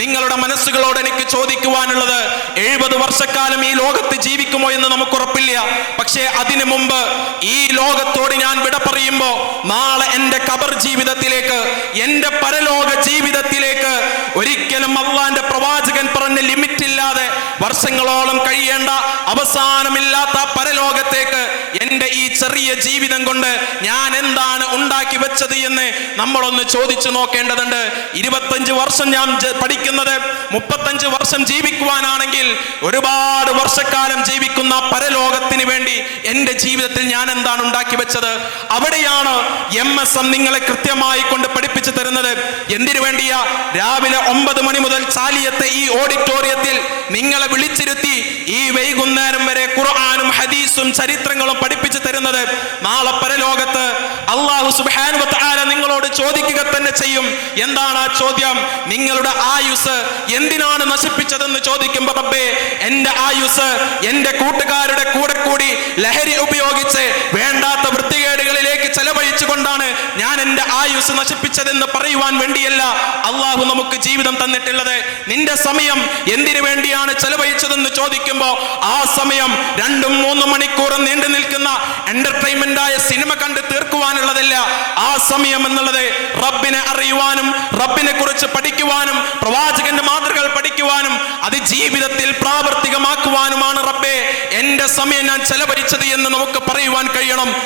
നിങ്ങളുടെ മനസ്സുകളോട് എനിക്ക് ചോദിക്കുവാനുള്ളത്, 70 വർഷക്കാലം ഈ ലോകത്ത് ജീവിക്കുമോ എന്ന് നമുക്ക് ഉറപ്പില്ല. പക്ഷേ അതിനു മുമ്പ് ഈ ലോകത്തോട് ഞാൻ വിട പറയുമ്പോ നാളെ എന്റെ ഖബർ ജീവിതത്തിലേക്ക്, എന്റെ പരലോക ജീവിതത്തിലേക്ക് ഒരിക്കലും അള്ളാന്റെ പ്രവാചകൻ പറഞ്ഞ ലിമിറ്റ് ഇല്ലാതെ വർഷങ്ങളോളം കഴിയേണ്ട അവസാനമില്ലാത്ത പരലോകത്തേക്ക് എന്റെ ഈ ചെറിയ ജീവിതം കൊണ്ട് ഞാൻ എന്താണ് ഉണ്ടാക്കി വെച്ചത് എന്ന് നമ്മളൊന്ന് ചോദിച്ചു നോക്കേണ്ടതുണ്ട്. 25 വർഷം ഞാൻ പഠിക്കുന്നത്, 35 വർഷം ജീവിക്കുവാനാണെങ്കിൽ ഒരുപാട് വർഷക്കാലം ജീവിക്കുന്ന പരലോകത്തിന് വേണ്ടി എന്റെ ജീവിതത്തിൽ ഞാൻ എന്താണ് ഉണ്ടാക്കി വെച്ചത്? അവിടെയാണ് MSM നിങ്ങളെ കൃത്യമായി കൊണ്ട് പഠിപ്പിച്ചു തരുന്നത്. എന്തിനു വേണ്ടിയാ? രാവിലെ 9 മണി മുതൽ ചാലിയത്തെ ഈ ഓഡിറ്റോറിയത്തിൽ നിങ്ങളെ വിളിച്ചിരുത്തി ഈ വൈകുന്നേരം വരെ ഖുർആനും ഹദീസും ചരിത്രങ്ങളും പഠിപ്പിച്ചു തരുന്നത്. നാളെ പരലോകത്ത് അല്ലാഹു സുബ്ഹാനഹു വ തആല നിങ്ങളോട് ചോദിക്കുക തന്നെ ചെയ്യും. എന്താണ് ആ ചോദ്യം? നിങ്ങളുടെ ആയുസ് എന്തിനാണ് നശിപ്പിച്ചതെന്ന് ചോദിക്കുമ്പോൾ, റബ്ബേ, എന്റെ ആയുസ് എന്റെ കൂട്ടുകാരുടെ കൂടെ കൂടി ലഹരി ഉപയോഗിച്ച് വേണ്ടാത്ത വൃത്തികേടുകളിലേക്ക് ചെലവഴിച്ചുകൊണ്ടാണ് ഞാൻ എന്റെ ആയുസ് നശിപ്പിച്ചതെന്ന് പറയുവാൻ വേണ്ടിയല്ല അള്ളാഹു നമുക്ക് ജീവിതം തന്നിട്ടുള്ളത്. നിന്റെ സമയം എന്തിനു വേണ്ടിയാണ് ചെലവഴിച്ചതെന്ന് ചോദിക്കുമ്പോൾ ആ സമയം 2-3 മണിക്കൂറും നീണ്ടു നിൽക്കുന്ന എന്റർടൈൻമെന്റ് ആയ സിനിമ കണ്ട് തീർക്കുവാനുള്ളതല്ല. ആ സമയം എന്നുള്ളത് റബ്ബിനെ അറിയുവാനും, റബ്ബിനെ കുറിച്ച് പഠിക്കുവാനും, പ്രവാചകന്റെ മാതൃകകൾ പഠിക്കുവാനും, അത് ജീവിതത്തിൽ പ്രാവർത്തികമാക്കുവാനുമാണ് റബ്ബേ എന്റെ സമയം ഞാൻ ചെലവഴിച്ചത് എന്ന് നമുക്ക് പറയുവാൻ കഴിയണം.